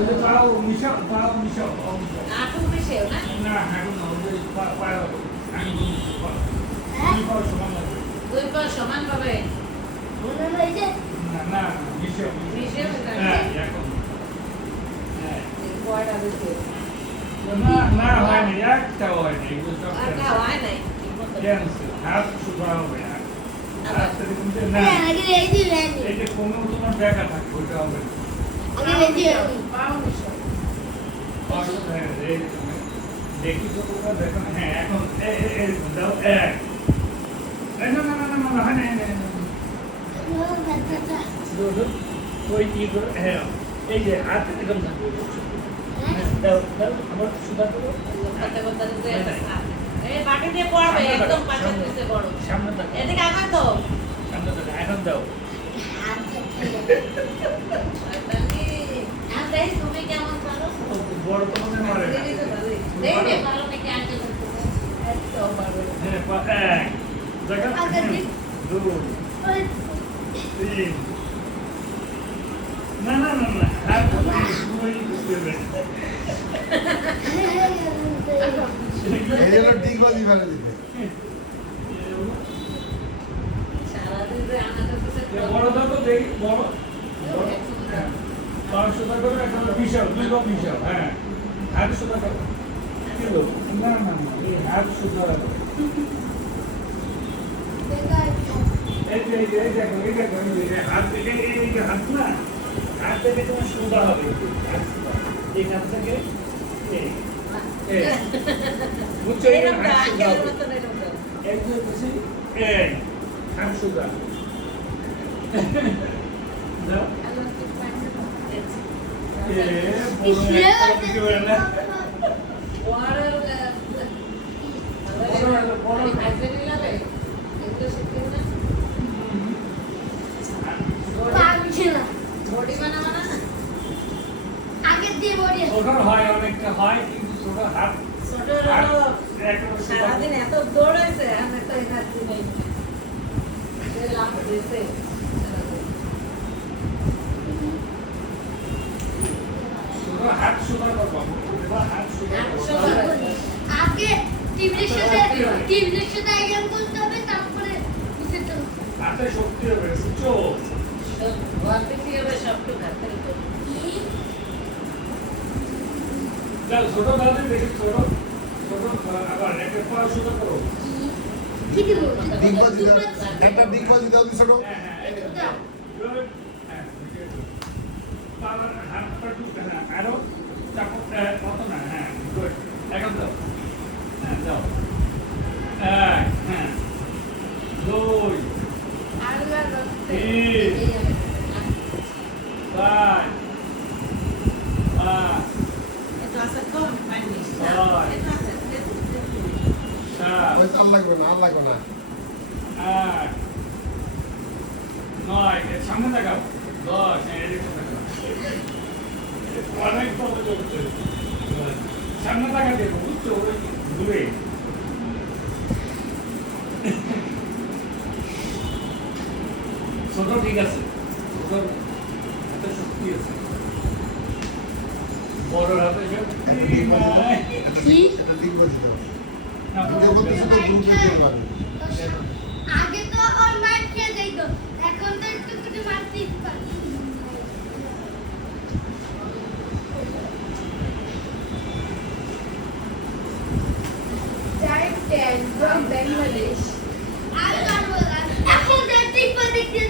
ওই যে পাও মিশাও আটু মিশেও না না হাঁটু না ওই পাও আঙ্গুল দুই পাও সমান হবে দুই পা সমান ভাবে মনে হয় যে না না মিশাও মিশেও হ্যাঁ এখন হ্যাঁ কোয়াটা দিতে না না হয় না একটা হয় না এগুলো সব আটা হয় নাই ক্যান্সেল হাত শুধু হবে হাত থেকে তুমি না হ্যাঁ আগে রেডি রেডি এই যে কোনো তোমার ব্যাগা থাকে ওইটা হবে না আগে রেডি পাও মিশো হ্যাঁ দেখি তো তোমরা দেখো না হ্যাঁ এখন দাও না না না না না হ্যাঁ ওই কি করে হ্যাঁ এই যে হাত এরকম থাকবে দাও দাও আমার সুদা করো কথা কথা দিতে এই বাটি দিয়ে পড়বে একদম পাশে দিতে বড় সামনে থাকো এদিকে আগান তো সামনে থাকো এখন দাও শয়তানি আর দেখ তুমি কেমন পারো বড় তো মনে মারে না দেখবে ভালো নাকি আনতে এত পারবে হ্যাঁ এক জায়গা দুই তিন না না না না আর তুমি বুঝতে এই জন্য ঠিক বাজি ফেলে দিবে সারাদিন যে আনাতে বড় দাও দেখি বড় 500 টাকা করে একটা বিশাল দুই রকম বিশাল হ্যাঁ 800 টাকা কিলো না না না এই 800 টাকা এই দেখো এই হাত থেকে এই যে হাত না হাত থেকে তোমার সুন্দর হবে এই হাত থেকে এই বুঝছো এই এরকম হাত সুন্দর আঙ্কেলের হবে মতো এরকম এই যে বসে এই হাত সুন্দর দাও আগে দিয়ে বড়ি ছোট হয় অনেকটা হয় কিন্তু ছোট হাত সারাদিন এত দৌড়াইছে আমি তো এনার্জি নেই লাভ দিয়েছে হাত সুন্দর করবো হাত সুন্দর আগে টিভির সাথে আইটেম করতে হবে তারপরে বুঝতে হবে হাতে শক্তি হবে বুঝছো ভাবতে কি হবে সবটুকু হাতে চল ছোট দাদা দেখি ছোট আবার একটা পড়াশোনা করো কি দিব ডিগবাজি দাও একটা ডিগবাজি দাও দি ছোট হ্যাঁ হ্যাঁ গুড হ্যাঁ পাওয়ার হাতটা টুকটা না আরো চাপ কত না হ্যাঁ গুড এখন দাও হ্যাঁ দাও হ্যাঁ দুই আল্লাহ তিন চার পাঁচ এটা আছে কম পানি এটা আছে সাত ওই আর লাগবে না আর লাগবে না আট নয় এর সামনে দেখাও 10 এরকম দেখাও অনেক কত চলছে সামনে দেখা দেবো বুঝছো ওই দূরে ছোট ঠিক আছে ছোট হাতে শক্তি আছে বড় হাতে শক্তি নাই এটা ডিগবাজি দাও না, ভিডিও করতে শুধু গ্রুপে দিয়ে পারবে আগে তো ওর মার খেয়ে যাইতো এখন তো একটু একটু মারতে পারে Direct 10 from Bangladesh. আর কারো এখন দেখতে দেখতে